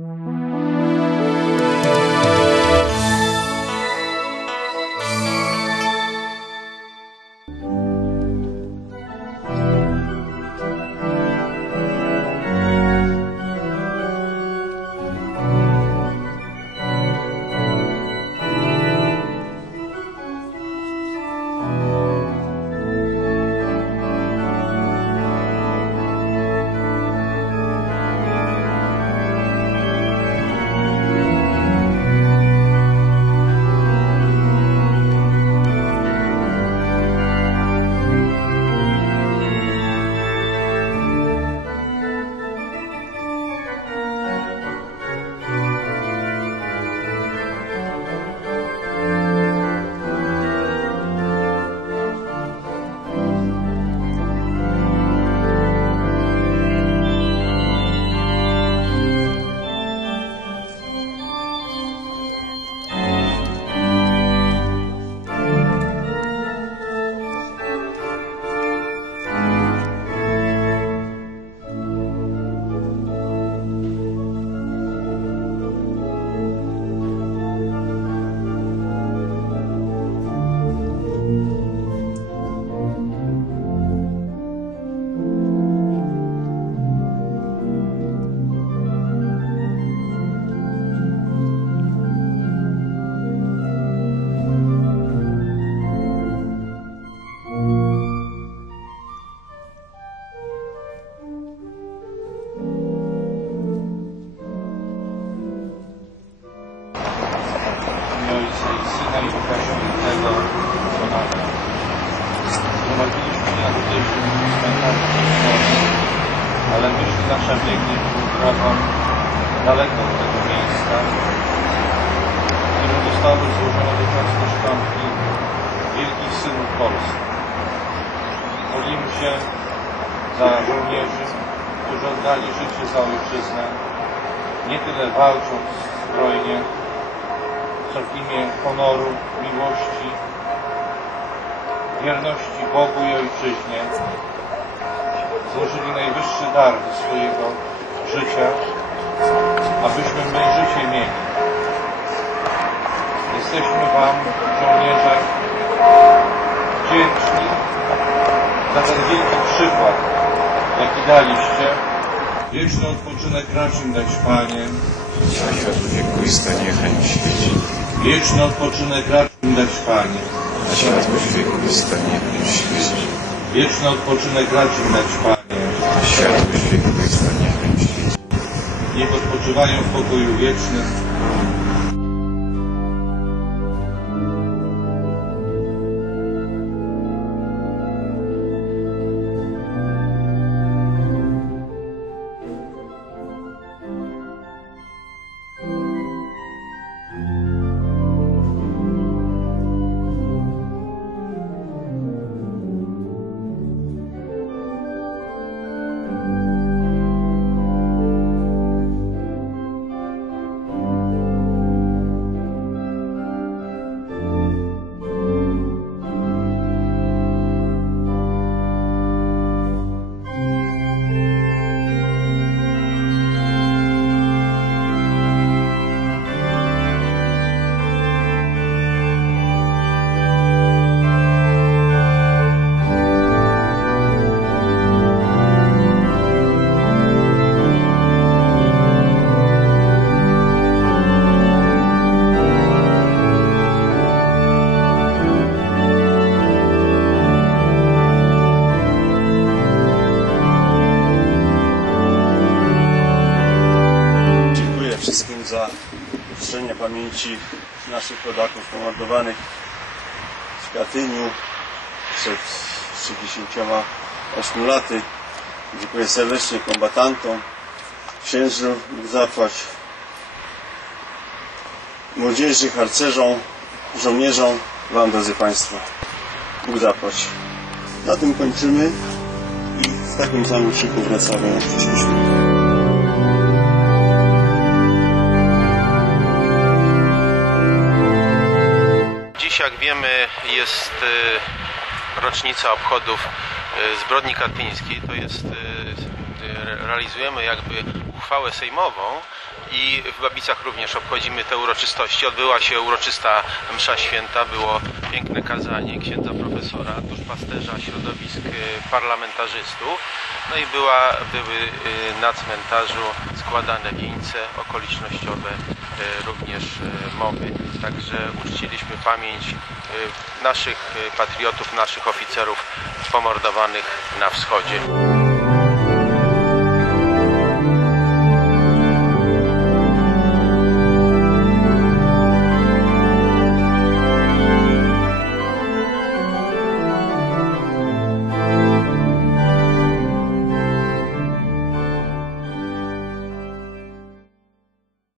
W Świętego. Amen. Zgromadziliśmy się na tutejszym cmentarzu ale myśl nasza biegnie grobom daleko od tego miejsca, w którym zostały złożone doczesne szczątki wielkich synów Polski. Modlimy się za żołnierzy, którzy oddali życie za ojczyznę, nie tyle walcząc zbrojnie, co w imię honoru, miłości, wierności Bogu i Ojczyźnie złożyli najwyższy dar do swojego życia, abyśmy my życie mieli. Jesteśmy Wam, żołnierze, wdzięczni za ten wielki przykład, jaki daliście. Wieczny odpoczynek racz im dać, Panie. Na światło wieku i stanie chęć świeci. Wieczny odpoczynek racz im dać, Panie. Na światło wieku i stanie chęć świeci. Wieczny odpoczynek racz im dać, Panie. Na światło wieku i stanie chęć świeci. Niech odpoczywają w pokoju wiecznym. Pamięci naszych rodaków pomordowanych w Katyniu przed 68 laty. Dziękuję serdecznie kombatantom, księżu, zapłać, młodzieży, harcerzom, żołnierzom, Wam drodzy Państwo. Bóg zapłać. Na tym kończymy i z takim samym krzyku wracamy na przyszłość. Wiemy, jest e, rocznica obchodów e, zbrodni katyńskiej. To jest, e, realizujemy jakby uchwałę sejmową i w Babicach również obchodzimy te uroczystości. Odbyła się uroczysta msza święta, było piękne kazanie księdza profesora, duszpasterza środowisk y, parlamentarzystów. No i była, były y, na cmentarzu składane wieńce okolicznościowe, y, również y, mowy. Także uczciliśmy pamięć naszych patriotów, naszych oficerów pomordowanych na wschodzie.